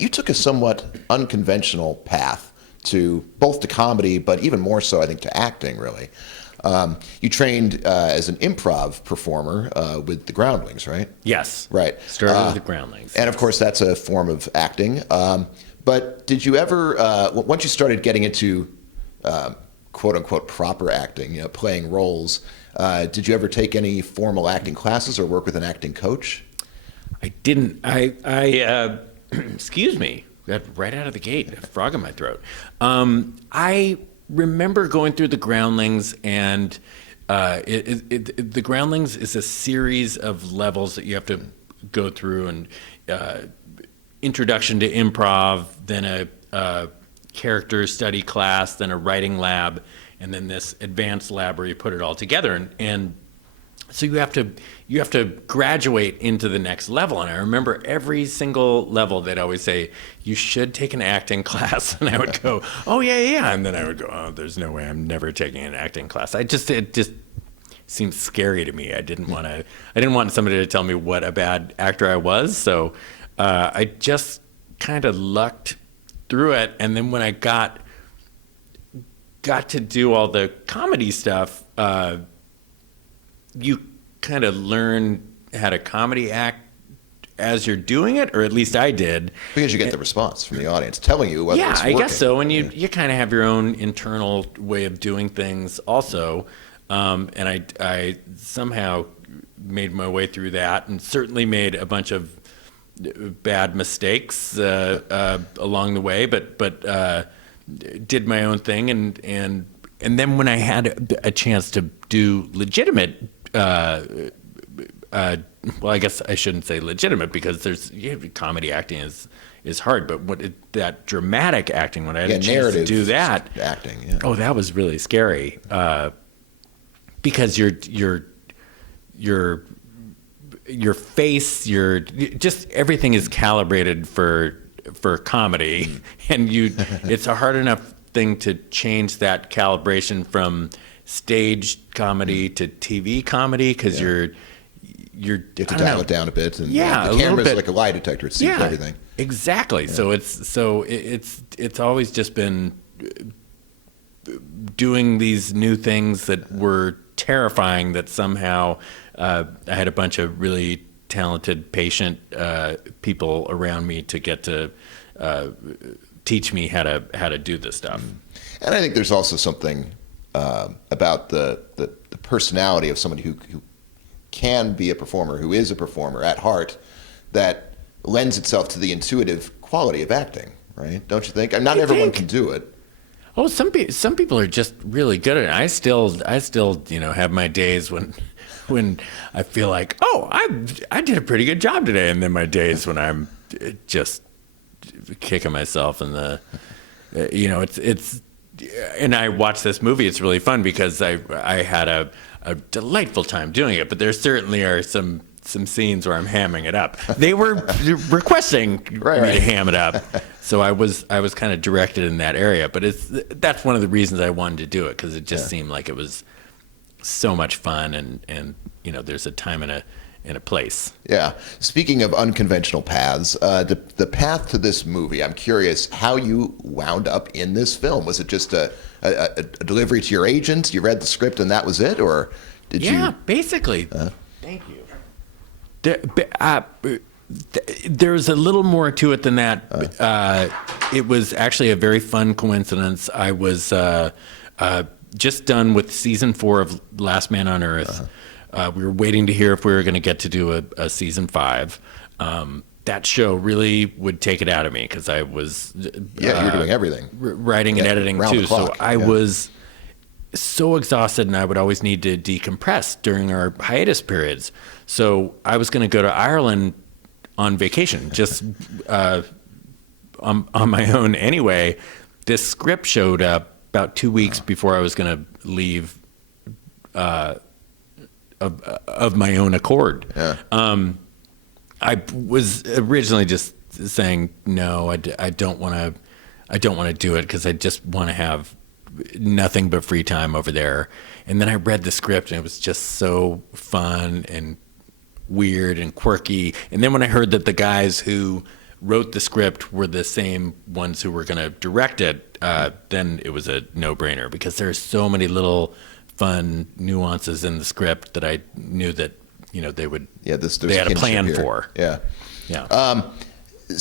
you took a somewhat unconventional path to both to comedy, but even more so, I think, to acting, really. You trained as an improv performer with the Groundlings, right? Yes. Right. Started with the Groundlings. And of course, that's a form of acting. But did you ever, once you started getting into quote unquote proper acting, playing roles, did you ever take any formal acting classes or work with an acting coach? I didn't. I excuse me, got right out of the gate, a frog in my throat. I remember going through the Groundlings, and the Groundlings is a series of levels that you have to go through, and introduction to improv, then a character study class, then a writing lab, and then this advanced lab where you put it all together, and so you have to graduate into the next level. And I remember every single level they'd always say, you should take an acting class. And I would go, oh yeah. And then I would go, oh, there's no way, I'm never taking an acting class. It just seemed scary to me. I didn't want somebody to tell me what a bad actor I was. So I just kind of lucked through it. And then when I got to do all the comedy stuff, you kind of learn how to comedy act as you're doing it, or at least I did. Because you get the response from the audience telling you whether it's working. Yeah, I guess so. And you kind of have your own internal way of doing things also. And I somehow made my way through that, and certainly made a bunch of bad mistakes along the way, but did my own thing. And then when I had a chance to do legitimate, well, I guess I shouldn't say legitimate, because comedy acting is hard, but that dramatic acting, when I had a chance to do that acting, oh, that was really scary, because your face, just everything is calibrated for comedy, and it's a hard enough thing to change that calibration from stage comedy to TV comedy, because you have to dial it down a bit, and the camera's like a lie detector; it sees everything. Exactly. Yeah. So it's always just been doing these new things that were terrifying. That somehow I had a bunch of really talented, patient people around me to get to teach me how to do this stuff. And I think there's also something about the personality of somebody who can be a performer, who is a performer at heart, that lends itself to the intuitive quality of acting, right? Don't you think? Not everyone can do it. Oh, some people are just really good at it. I still have my days when I feel like, oh, I did a pretty good job today, and then my days when I'm just kicking myself in the, it's. And I watched this movie. It's really fun because I had a delightful time doing it. But there certainly are some scenes where I'm hamming it up. They were requesting me to ham it up, so I was kind of directed in that area. But that's one of the reasons I wanted to do it, because it just seemed like it was so much fun, and there's a time and a place. Yeah. Speaking of unconventional paths, the path to this movie, I'm curious how you wound up in this film. Was it just a delivery to your agent? You read the script and that was it, or did you? Yeah, basically. Thank you. There's a little more to it than that. It was actually a very fun coincidence. I was just done with season 4 of Last Man on Earth. We were waiting to hear if we were going to get to do a season 5. That show really would take it out of me, because I was you were doing everything, writing and editing too. So I was so exhausted, and I would always need to decompress during our hiatus periods. So I was going to go to Ireland on vacation, just on my own anyway. This script showed up about 2 weeks before I was going to leave. Of my own accord. Yeah. I was originally just saying no. I don't want to do it, because I just want to have nothing but free time over there. And then I read the script, and it was just so fun and weird and quirky. And then when I heard that the guys who wrote the script were the same ones who were going to direct it, then it was a no-brainer, because there's so many little fun nuances in the script that I knew that they would. Yeah, there's they had a plan here. for. Yeah. Yeah. It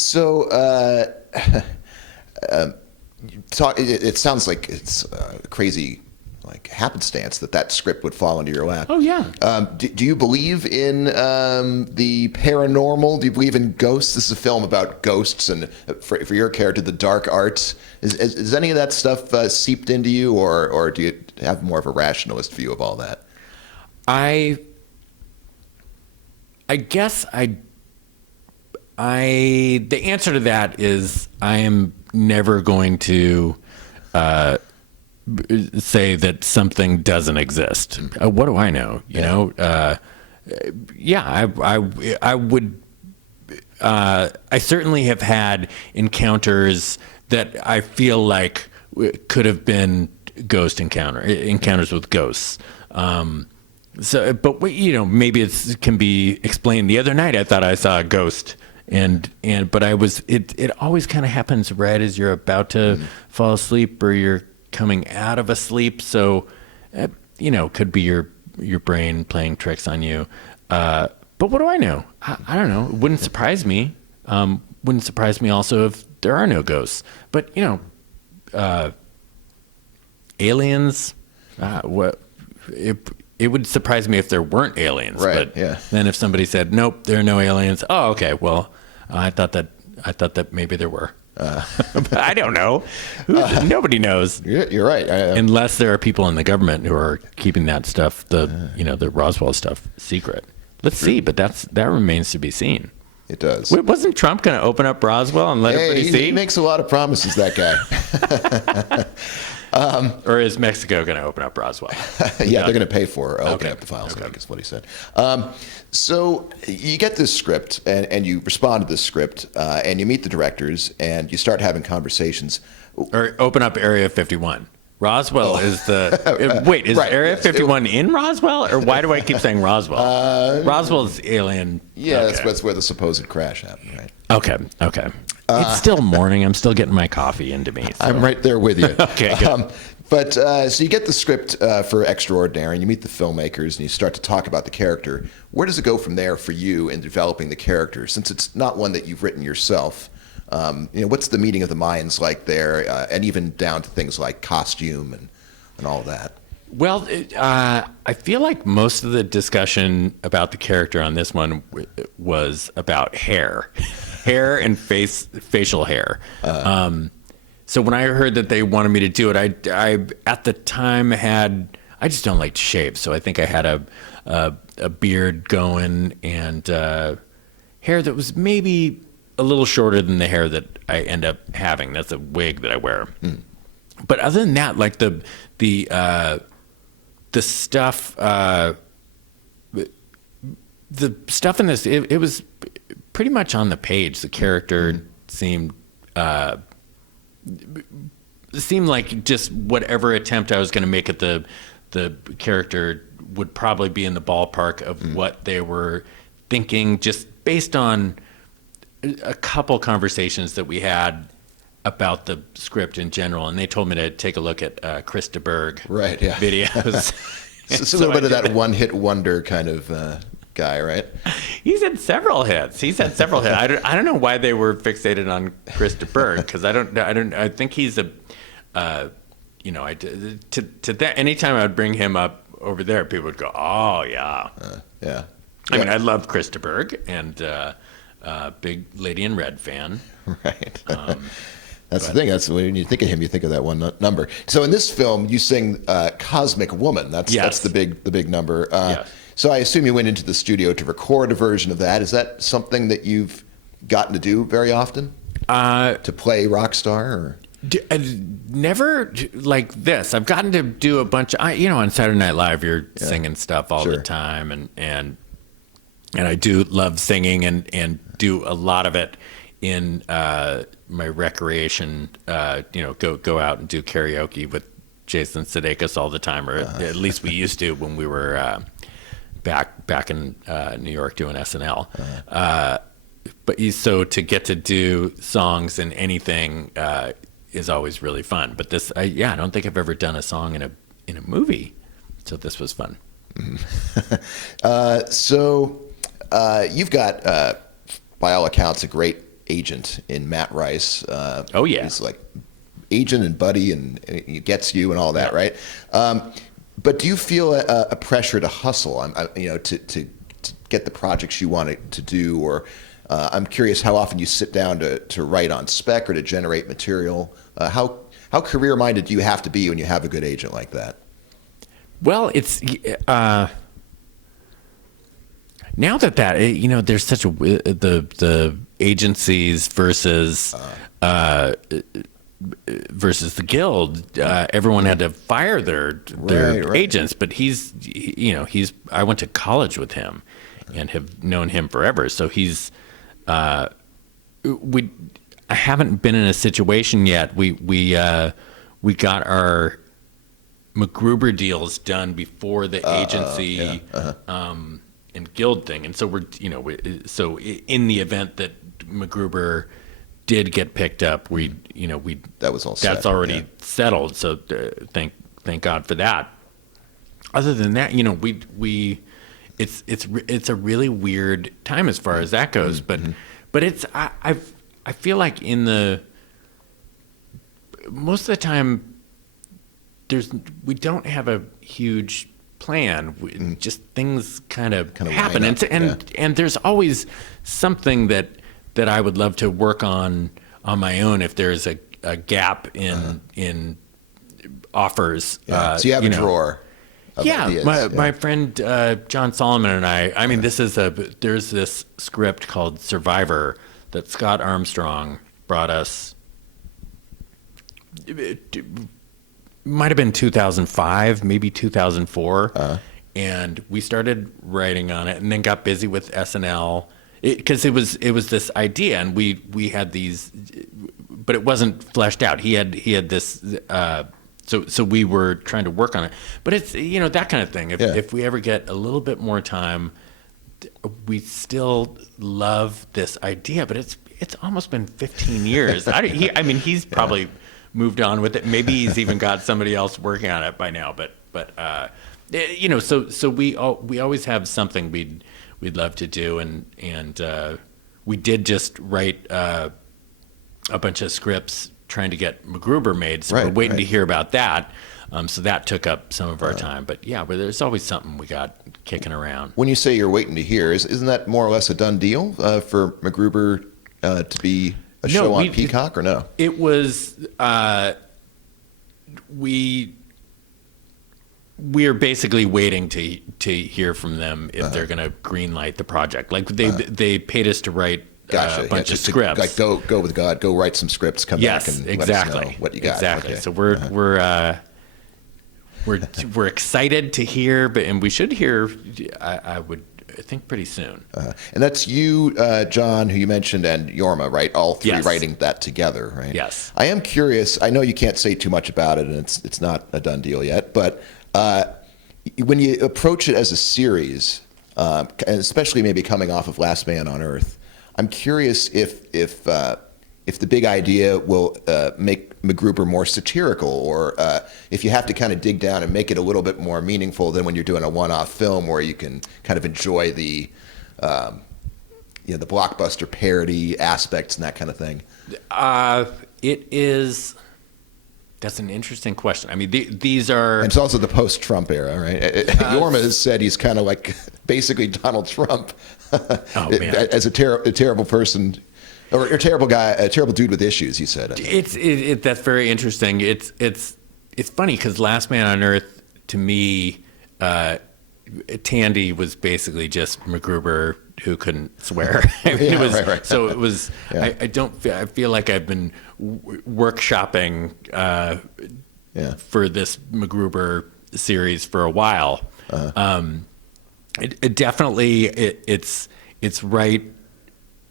sounds like it's crazy, like happenstance that script would fall into your lap. Oh yeah. Do you believe in the paranormal? Do you believe in ghosts? This is a film about ghosts, and for your character, the dark arts. Is any of that stuff seeped into you, or do you have more of a rationalist view of all that? I guess the answer to that is I am never going to say that something doesn't exist. What do I know? You know? Yeah, I would. I certainly have had encounters that I feel like could have been ghost encounters with ghosts. So, but maybe it can be explained. The other night, I thought I saw a ghost, but it always kind of happens right as you're about to fall asleep or you're coming out of a sleep. So, could be your brain playing tricks on you. But what do I know? I don't know. It wouldn't surprise me. Wouldn't surprise me also if there are no ghosts. But aliens. It would surprise me if there weren't aliens. Right. But yeah. then if somebody said, "Nope, there are no aliens," oh, okay. Well, I thought that maybe there were. But I don't know. Nobody knows. You're right. Unless there are people in the government who are keeping that stuff, the Roswell stuff, secret. Let's see, but that remains to be seen. It does. Wait, wasn't Trump going to open up Roswell and let everybody see? He makes a lot of promises, that guy. Or is Mexico going to open up Roswell? Yeah, they're going to pay for opening up the files, I think is what he said. So you get this script, and you respond to this script, and you meet the directors, and you start having conversations. Or open up Area 51. Roswell is the... Wait, is right, Area yes. 51 in Roswell? Or why do I keep saying Roswell? Roswell's alien. Yeah, Okay. that's where the supposed crash happened, right? Okay. It's still morning. I'm still getting my coffee into me. So. I'm right there with you. Okay, good. So you get the script for Extraordinary, and you meet the filmmakers, and you start to talk about the character. Where does it go from there for you in developing the character, since it's not one that you've written yourself? What's the meeting of the minds like there, and even down to things like costume and all that? Well, I feel like most of the discussion about the character on this one was about hair and facial hair. So when I heard that they wanted me to do it, I at the time I just don't like to shave, so I think I had a beard going and hair that was maybe a little shorter than the hair that I end up having. That's a wig that I wear. But other than that, like the stuff, the stuff in this, it was pretty much on the page. The character seemed like just whatever attempt I was going to make at the character would probably be in the ballpark of what they were thinking, just based on a couple conversations that we had about the script in general, and they told me to take a look at Chris de Burgh Right, yeah. videos. It's a little bit of that one-hit wonder kind of guy, right? He's had several hits. I don't know why they were fixated on Chris de Burgh, because I think he's anytime I would bring him up over there, people would go, "Oh yeah." Yeah. I mean, I love Chris de Burgh, and big Lady in Red fan. Right. That's the thing. That's when you think of him, you think of that one number. So in this film, you sing "Cosmic Woman." That's the big number. Yes. So I assume you went into the studio to record a version of that. Is that something that you've gotten to do very often? To play rock star, or? Never like this. I've gotten to do a bunch of, on Saturday Night Live, you're singing stuff all the time, and I do love singing and do a lot of it in my recreation. Go out and do karaoke with Jason Sudeikis all the time, or at least we used to when we were back in New York doing SNL. so to get to do songs in anything is always really fun. But this, I don't think I've ever done a song in a movie, so this was fun. So you've got, by all accounts, a great agent in Matt Rice. Oh yeah, he's like agent and buddy, and he gets you and all that, right? But do you feel a pressure to hustle? To get the projects you want to do, or I'm curious how often you sit down to write on spec or to generate material. How career-minded do you have to be when you have a good agent like that? Well, it's now that there's such a the agencies versus the guild. Everyone had to fire their Right. agents, but I went to college with him and have known him forever. So I haven't been in a situation yet. We got our MacGruber deals done before the agency and guild thing, and so so in the event that MacGruber did get picked up, that was all that's set, already settled. So thank God for that. Other than that, it's a really weird time as far as that goes. But it's I feel like most of the time we don't have a huge plan. Just things kind of happen, and there's always something that I would love to work on my own if there's a gap in offers. So you have a drawer of ideas. My friend John Solomon and I mean, there's this script called Survivor that Scott Armstrong brought us. It might have been 2005, maybe 2004. And we started writing on it and then got busy with SNL. Because it was this idea, and we had these, but it wasn't fleshed out. He had this, so we were trying to work on it. But it's that kind of thing. If we ever get a little bit more time, we still love this idea. But it's almost been 15 years. He's probably moved on with it. Maybe he's even got somebody else working on it by now. But so we always have something we'd love to do, and we did just write a bunch of scripts trying to get MacGruber made, so we're waiting to hear about that. So that took up some of our time, but there's always something we got kicking around. When you say you're waiting to hear, isn't that more or less a done deal for MacGruber to be a show on Peacock, or no? It was we're basically waiting to hear from them if they're going to greenlight the project. Like they paid us to write a bunch of scripts. Like go with God, go write some scripts, come back and let us know what you got. Exactly. Okay. So we're excited to hear, and we should hear. I think pretty soon. And that's you, John, who you mentioned, and Jorma, right? All three writing that together, right? Yes. I am curious. I know you can't say too much about it, and it's not a done deal yet, but. When you approach it as a series, and especially maybe coming off of Last Man on Earth, I'm curious if the big idea will make MacGruber more satirical, or if you have to kind of dig down and make it a little bit more meaningful than when you're doing a one-off film where you can kind of enjoy the blockbuster parody aspects and that kind of thing. It is. That's an interesting question. I mean, these are... And it's also the post-Trump era, right? Jorma has said he's kind of like basically Donald Trump as a terrible person, or a terrible guy, a terrible dude with issues, he said. That's very interesting. It's funny because Last Man on Earth, to me, Tandy was basically just MacGruber who couldn't swear. Right. So it was. Yeah. I feel like I've been workshopping for this MacGruber series for a while. It definitely it's right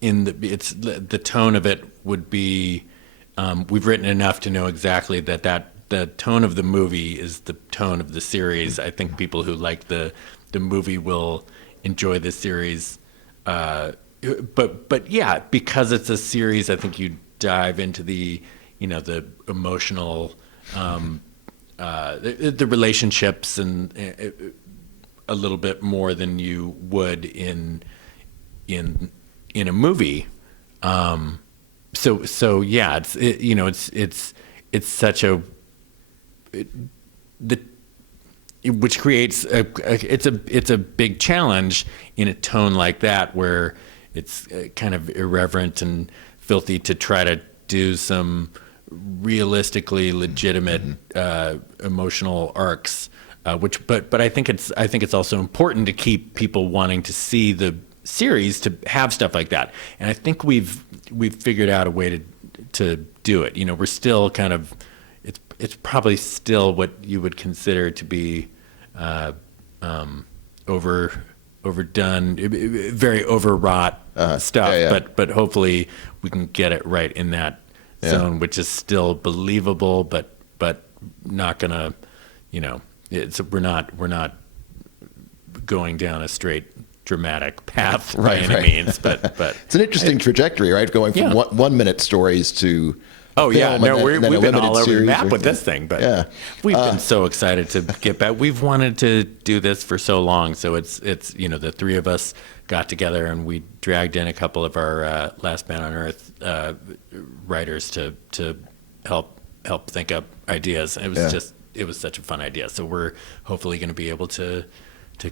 in the tone of it would be. We've written enough to know exactly that the tone of the movie is the tone of the series. I think people who like the movie will enjoy the series but yeah, because it's a series, I think you dive into the the emotional, the relationships and a little bit more than you would in a movie. So yeah, it's such a which creates it's a big challenge in a tone like that, where it's kind of irreverent and filthy, to try to do some realistically legitimate emotional arcs. But I think it's also important to keep people wanting to see the series, to have stuff like that. And I think we've figured out a way to do it. We're still kind of, it's probably still what you would consider to be overdone, very overwrought stuff. But hopefully we can get it right in that zone, which is still believable, but not gonna, we're not going down a straight dramatic path by any means. But it's an interesting trajectory, right? Going from 1 minute stories to we've been all over the map with thing. This thing, but we've been so excited to get back. We've wanted to do this for so long, so it's the three of us got together and we dragged in a couple of our Last Man on Earth writers to help think up ideas. It was such a fun idea. So we're hopefully going to be able to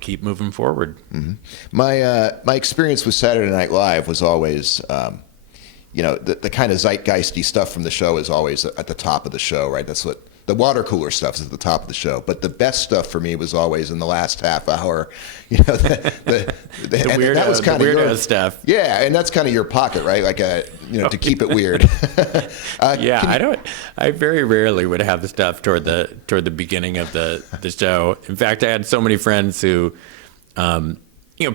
keep moving forward. Mm-hmm. My experience with Saturday Night Live was always, the kind of zeitgeisty stuff from the show is always at the top of the show, right? That's what the water cooler stuff is, at the top of the show. But the best stuff for me was always in the last half hour. The weirdo, that was kind of weirdo stuff. Yeah, and that's kind of your pocket, right? Like to keep it weird. I very rarely would have the stuff toward the beginning of the show. In fact, I had so many friends who,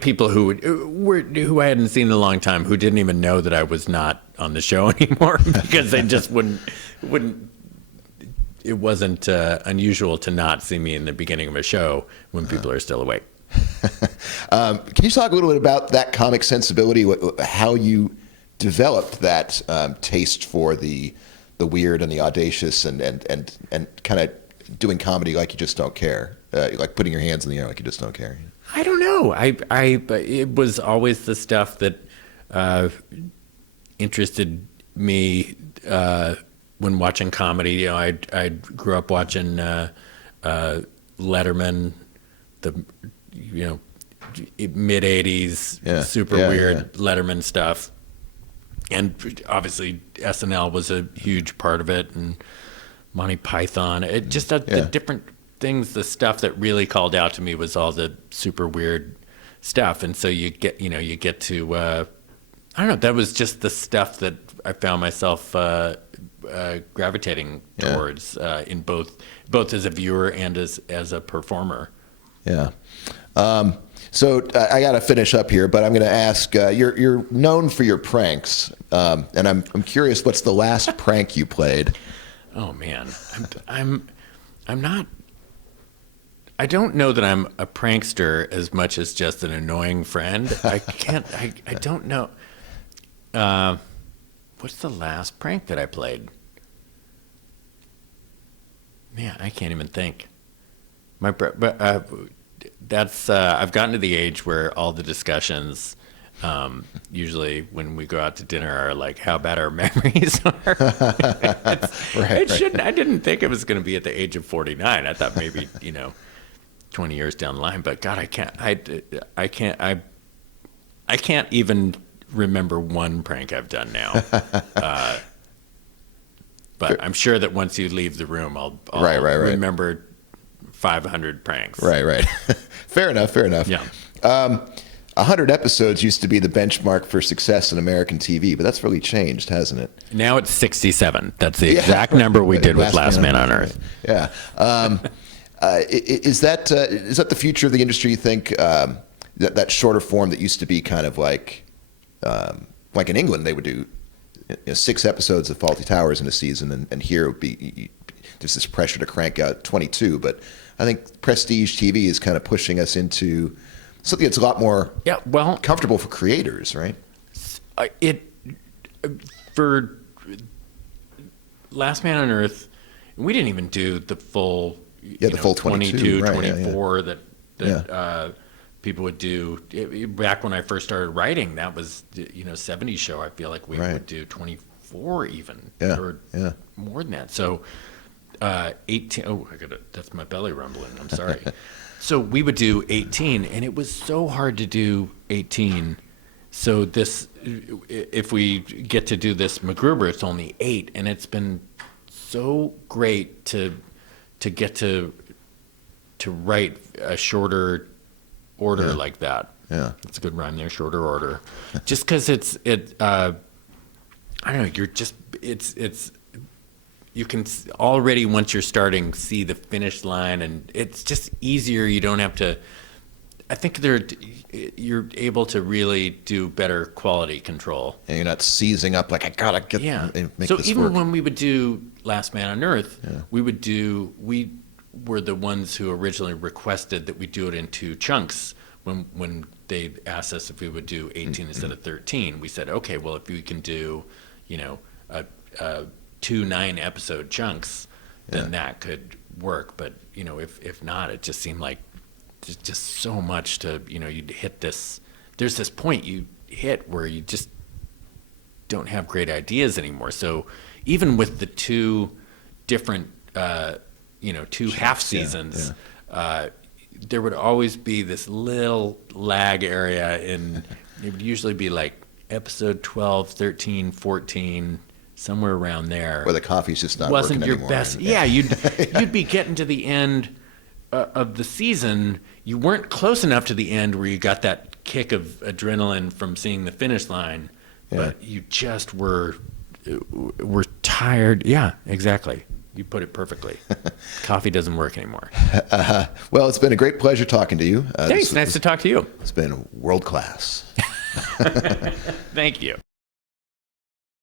people who I hadn't seen in a long time, who didn't even know that I was not on the show anymore, because they just wouldn't. It wasn't unusual to not see me in the beginning of a show when people are still awake. Can you talk a little bit about that comic sensibility, how you developed that taste for the weird and the audacious, and kind of doing comedy like you just don't care, like putting your hands in the air like you just don't care? I don't know. It was always the stuff that interested me when watching comedy. I grew up watching Letterman, the mid '80s super weird Letterman stuff, and obviously SNL was a huge part of it, and Monty Python. It just the different things. The stuff that really called out to me was all the super weird stuff, and so you get to I don't know. That was just the stuff that I found myself gravitating towards in both as a viewer and as a performer. Yeah. So I got to finish up here, but I'm going to ask. You're known for your pranks, and I'm curious. What's the last prank you played? Oh man, I'm not. I don't know that I'm a prankster as much as just an annoying friend. I don't know. What's the last prank that I played? Man, I can't even think. That's I've gotten to the age where all the discussions, usually when we go out to dinner, are like how bad our memories are. I didn't think it was going to be at the age of 49. I thought maybe 20 years down the line. But God, I can't even remember one prank I've done now. But I'm sure that once you leave the room, I'll remember 500 pranks. Right. Fair enough. Yeah. 100 episodes used to be the benchmark for success in American TV, but that's really changed, hasn't it? Now it's 67. That's the exact number we did with Last Man on Earth. Yeah. Is that the future of the industry, you think? That shorter form that used to be kind of like in England, they would do 6 episodes of Fawlty Towers in a season, and here it would be there's this pressure to crank out 22. But I think prestige TV is kind of pushing us into something that's a lot more comfortable for creators, right? It for Last Man on Earth, we didn't even do the full, the full 22, right, 24 that people would do. Back when I first started writing, that was 70s show. I feel like we would do 24 even, or more than that. So 18. Oh, that's my belly rumbling. I'm sorry. So we would do 18, and it was so hard to do 18. So if we get to do this MacGruber, it's only 8, and it's been so great to get to write a shorter order like that. Yeah, it's a good rhyme there, shorter order. Just because I don't know. You can already, once you're starting, see the finish line, and it's just easier. You don't have to. I think you're able to really do better quality control. And you're not seizing up like, I gotta get make so this even work. when we would do Last Man on Earth, we were the ones who originally requested that we do it in 2 chunks. When they asked us if we would do 18 instead of 13, we said, okay, well, if we can do, a 2 9-episode chunks, then that could work. But if not, it just seemed like there's just so much to, you'd hit this. There's this point you hit where you just don't have great ideas anymore. So even with the 2 different, 2 half seasons, there would always be this little lag area, and it would usually be like episode 12, 13, 14, somewhere around there. Where the coffee's just not wasn't working your anymore. best. Yeah, you'd be getting to the end of the season. You weren't close enough to the end where you got that kick of adrenaline from seeing the finish line, but you just were tired. Yeah, exactly. You put it perfectly. Coffee doesn't work anymore. Well, it's been a great pleasure talking to you. Thanks. Nice to talk to you. It's been world class. Thank you.